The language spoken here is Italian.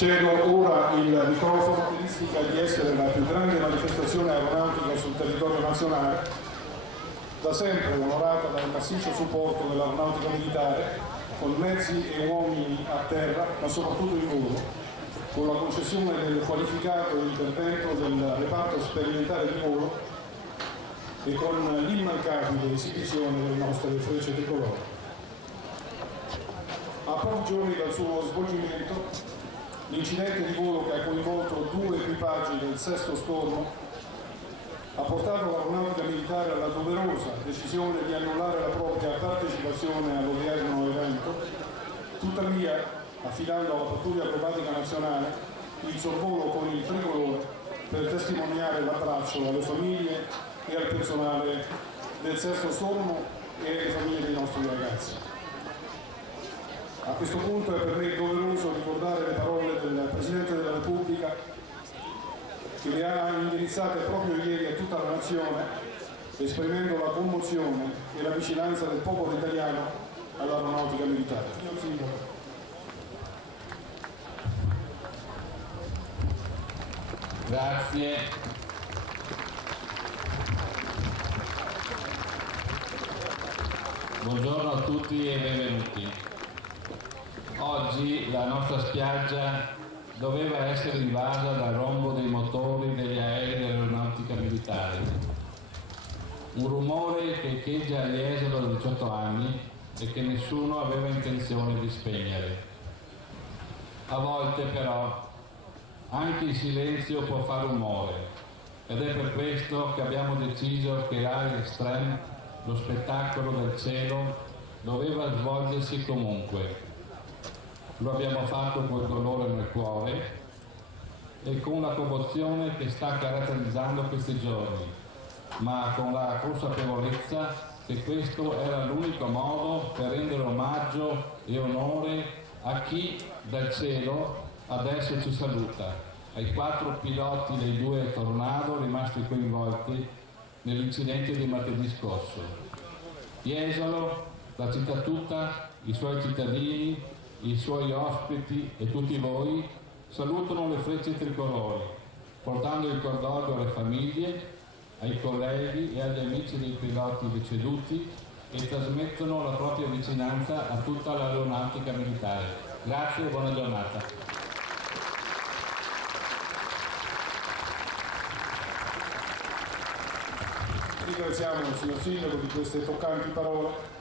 Cedo ora il microfono, caratteristica di essere la più grande manifestazione aeronautica sul territorio nazionale, da sempre onorata dal massiccio supporto dell'aeronautica militare, con mezzi e uomini a terra, ma soprattutto in volo, con la concessione del qualificato intervento del reparto sperimentale di volo e con l'immancabile esibizione delle nostre frecce tricolori. A pochi giorni dal suo svolgimento, l'incidente di volo che ha coinvolto 2 equipaggi del sesto Stormo ha portato l'aeronautica militare alla doverosa decisione di annullare la propria partecipazione all'odierno evento, tuttavia affidando alla pattuglia acrobatica nazionale il sorvolo con il tricolore per testimoniare l'abbraccio alle famiglie e al personale del sesto Stormo e alle famiglie dei nostri ragazzi. A questo punto è per me doveroso ricordare le parole del Presidente della Repubblica che le ha indirizzate proprio ieri a tutta la nazione, esprimendo la commozione e la vicinanza del popolo italiano all'aeronautica militare. Grazie. Buongiorno a tutti e benvenuti. Oggi la nostra spiaggia doveva essere invasa dal rombo dei motori degli aerei dell'aeronautica militare. Un rumore che echeggia a Jesolo da 18 anni e che nessuno aveva intenzione di spegnere. A volte però anche il silenzio può fare rumore ed è per questo che abbiamo deciso che l'Air Extreme, lo spettacolo del cielo, doveva svolgersi comunque. Lo abbiamo fatto col dolore nel cuore e con la commozione che sta caratterizzando questi giorni, ma con la consapevolezza che questo era l'unico modo per rendere omaggio e onore a chi dal cielo adesso ci saluta, ai 4 piloti dei 2 Tornado rimasti coinvolti nell'incidente di martedì scorso. Jesolo, la città tutta, i suoi cittadini, i suoi ospiti e tutti voi salutano le frecce tricolori, portando il cordoglio alle famiglie, ai colleghi e agli amici dei piloti deceduti e trasmettono la propria vicinanza a tutta l'aeronautica militare. Grazie e buona giornata. Ringraziamo il signor Sindaco di queste toccanti parole.